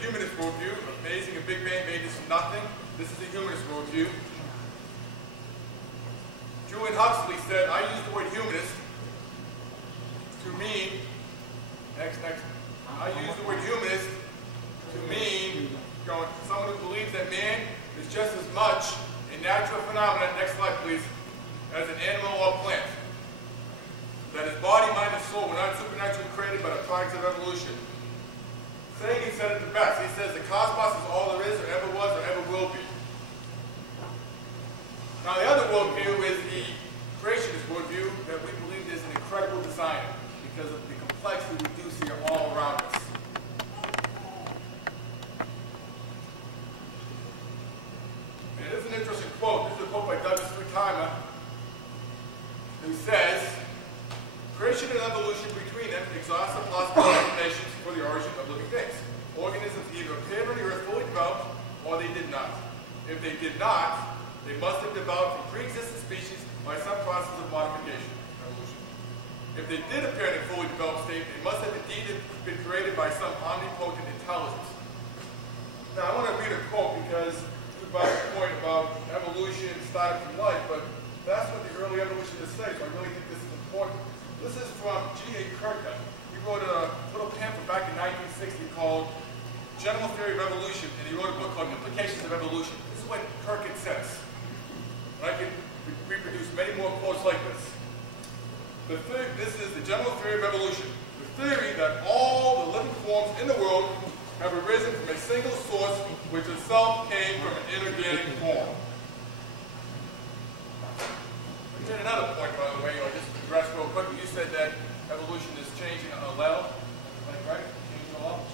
humanist worldview. Amazing, a big bang made this from nothing. This is a humanist worldview. Julian Huxley said, I use the word humanist to mean, next. I use the word humanist to mean someone who believes that man is just as much a natural phenomenon, next slide please, as an animal or plant. That his body, mind, and soul were not supernaturally created but are products of evolution. Sagan said it the best. He says the cosmos is all there is or ever was or ever will be. Now the other worldview is the creationist worldview that we believe is an incredible designer because of the complexity we do see all around us. And this is an interesting quote. This is a quote by Douglas Freetheimer, who says, creation and evolution between them exhaust the possible explanations for the origin of living things. Organisms either appeared on the earth fully developed or they did not. If they did not, they must have developed from pre-existing species by some process of modification, evolution. If they did appear in a fully developed state, they must have indeed been created by some omnipotent intelligence. Now I want to read a quote because we brought the point about evolution started from life, but that's what the early evolutionists say, so I really think this is important. This is from G.A. Kirkwood. He wrote a little pamphlet back in 1960 called General Theory of Evolution, and he wrote a book called Implications of Evolution. This is what Kirkwood says. And I can reproduce many more quotes like this. This is the General Theory of Evolution. The theory that all the living forms in the world have arisen from a single source which itself came from an inorganic form. And another point, by the way, I'll just address real quick. You said that evolution is changing an allele, right? Changing an allele.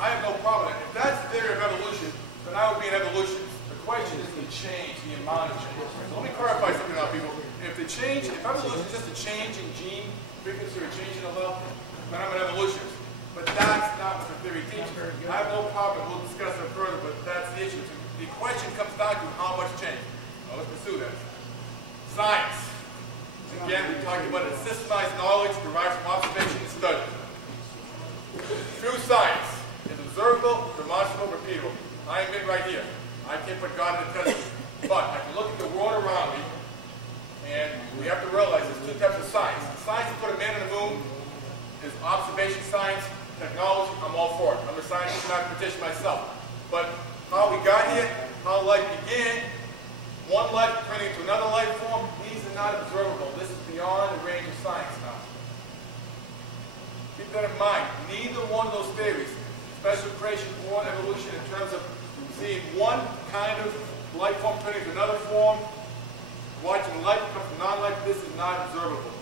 I have no problem with that. If that's the theory of evolution, then I would be an evolutionist. The question is the change, the amount of change. So let me clarify something now, people. If evolution is just a change in gene frequency or a change in allele, then I'm an evolutionist. But that's not what the theory teaches. I have no problem. We'll discuss that further, but that's the issue. So the question comes down to how much change. Well, let's pursue that. Science. Again, we're talking about a systemized knowledge derived from observation and study. True science is observable, demonstrable, repeatable. I admit right here, I can't put God in the test, but I can look at the world around me, and we have to realize there's two types of science. The science to put a man on the moon is observation science, technology. I'm all for it. I'm a scientist, mathematician myself. But how we got here, how life began, one life turning into another life form, these are not observable. This is beyond the range of science now. Keep that in mind. Neither one of those theories, special creation or evolution, in terms of seeing one kind of life form turning into another form, watching life come from non-life, this is not observable.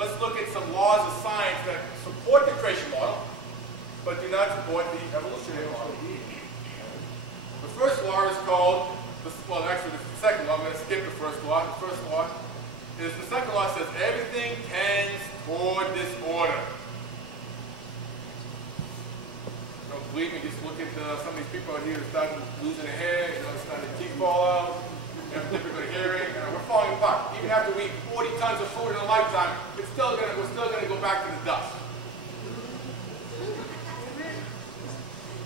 Let's look at some laws of science that support the creation model, but do not support the evolutionary model. The first law is called, well, actually, this is the second law. I'm going to skip the first law. The first law is the second law says everything tends toward disorder. Don't believe me? Just look at some of these people out here that started losing their hair, starting to teeth fall out, have difficult hearing. We're falling apart. Even after we eat 40 tons of food in a lifetime, we're still going to go back to the dust.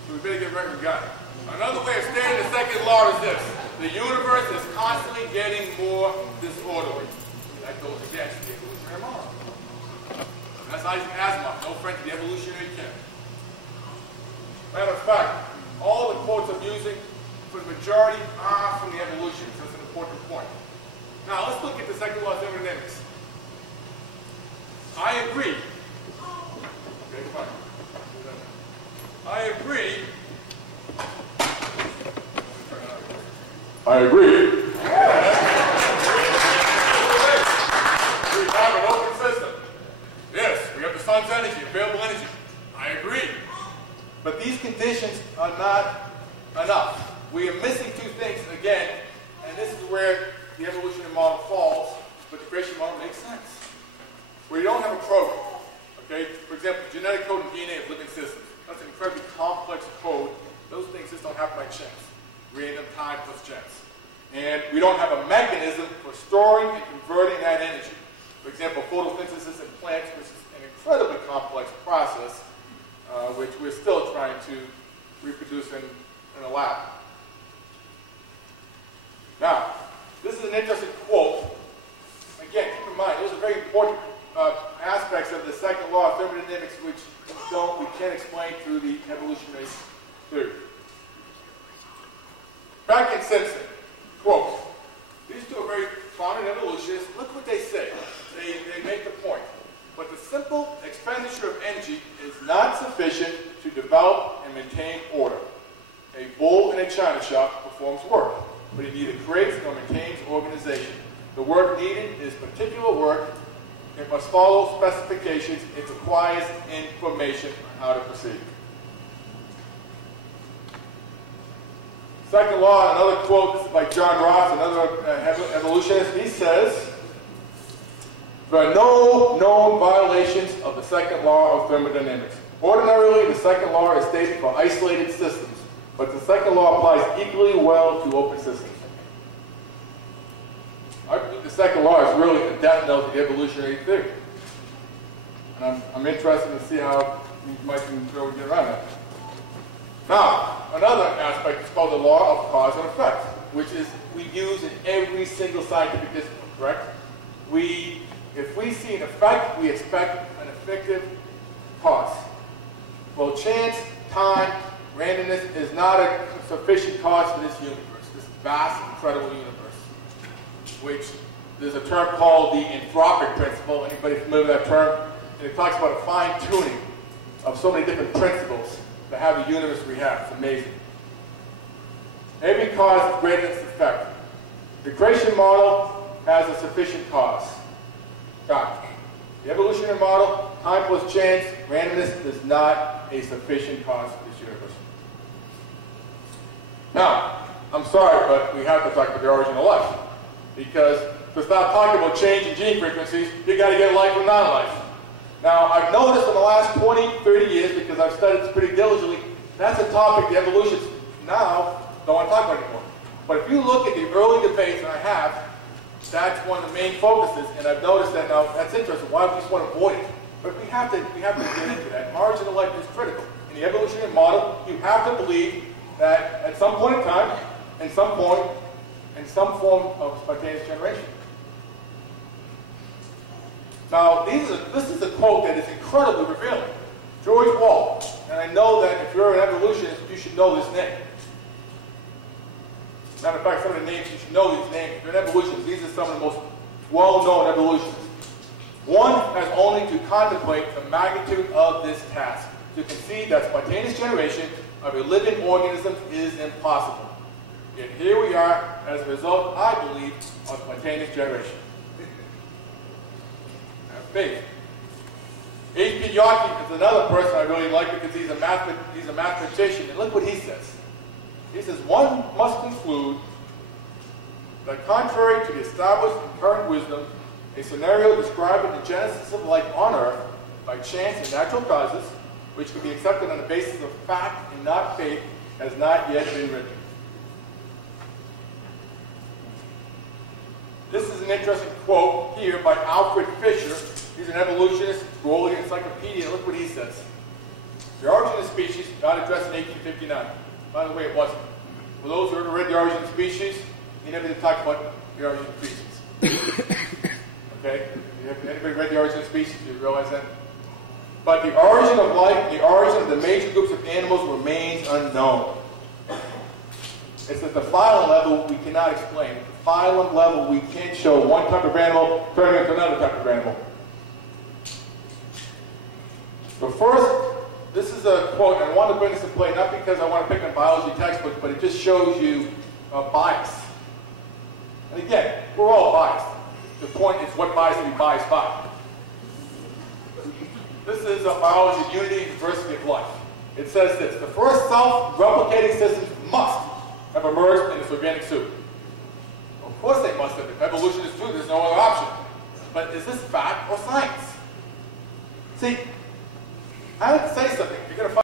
So we better get ready with God. Another way of stating the second law is this. The universe is constantly getting more disorderly. That goes against the evolutionary model. That's Isaac Asimov, no friend to the evolutionary camp. Matter of fact, all the quotes I'm using for the majority are from the evolution, so it's an important point. Now let's look at the second law of thermodynamics. I agree. Okay, fine. I agree. I agree. We have an open system. Yes, we have the sun's energy, available energy. I agree. But these conditions are not enough. We are missing two things again, and this is where the evolutionary model falls, but the creation model makes sense. Where you don't have a program. Okay? For example, genetic code and DNA of living systems. That's an incredibly complex code. Those things just don't happen by chance. Random time plus chance. And we don't have a mechanism for storing and converting that energy. For example, photosynthesis in plants, which is an incredibly complex process, which we're still trying to reproduce in a lab. Now, this is an interesting quote. Again, keep in mind, those are very important aspects of the second law of thermodynamics which we can't explain through the evolutionary theory. Back in Simpson, quote, these two are very prominent evolutionists. Look what they say. They make the point. But the simple expenditure of energy is not sufficient to develop and maintain order. A bull in a china shop performs work, but it neither creates nor maintains organization. The work needed is particular work. It must follow specifications. It requires information on how to proceed. Second law, another quote, this is by John Ross, another evolutionist. He says, there are no known violations of the second law of thermodynamics. Ordinarily, the second law is stated for isolated systems, but the second law applies equally well to open systems. I believe the second law is really a death knell to the evolutionary theory. And I'm interested to see how you might get around that. Now, another aspect is called the law of cause and effect, which is we use in every single scientific discipline, correct? If we see an effect, we expect an effective cause. Well, chance, time, randomness is not a sufficient cause for this universe, this vast, incredible universe, which there's a term called the anthropic principle. Anybody familiar with that term? And it talks about a fine-tuning of so many different principles to have the universe we have. It's amazing. Every cause is greater than its effect. The creation model has a sufficient cause. Fact. The evolutionary model, time plus chance, randomness, is not a sufficient cause for this universe. Now, I'm sorry, but we have to talk about the origin of life. Because to stop talking about change in gene frequencies, you've got to get life from non-life. Now, I've noticed in the last 20, 30 years, because I've studied this pretty diligently, that's a topic the evolutionists now don't want to talk about anymore. But if you look at the early debates, and I have, that's one of the main focuses, and I've noticed that now, that's interesting, why we just want to avoid it. But we have to get into that. Origin of life is critical. In the evolutionary model, you have to believe that at some point in time, in some form of spontaneous generation. Now, this is a quote that is incredibly revealing. George Wall, and I know that if you're an evolutionist, you should know this name. Matter of fact, some of the names, you should know these names. If you're an evolutionist, these are some of the most well-known evolutionists. One has only to contemplate the magnitude of this task, to concede that spontaneous generation of a living organism is impossible. Yet here we are, as a result, I believe, of spontaneous generation. Have faith. H.P. Yawkey is another person I really like because he's a mathematician, and look what he says. He says, one must conclude that contrary to the established and current wisdom, a scenario describing the genesis of life on Earth by chance and natural causes, which can be accepted on the basis of fact and not faith, has not yet been written. This is an interesting quote here by Alfred Fisher. He's an evolutionist, World Encyclopedia. Look what he says. The Origin of Species, got addressed in 1859. By the way, it wasn't. For those who ever read The Origin of Species, he never did talk about the origin of species. Okay? Anybody read The Origin of Species? Do you realize that? But the origin of life, the origin of the major groups of animals remains unknown. It's at the phylum level we cannot explain. At the phylum level we can't show one type of animal turning into another type of animal. The first, this is a quote, and I want to bring this to play, not because I want to pick on biology textbooks, but it just shows you bias. And again, we're all biased. The point is what bias to be biased by. This is a biology unity and diversity of life. It says this: the first self-replicating systems must have emerged in this organic soup. Of course they must have. If evolution is true, there's no other option. But is this fact or science? See, I have to say something. You're going to find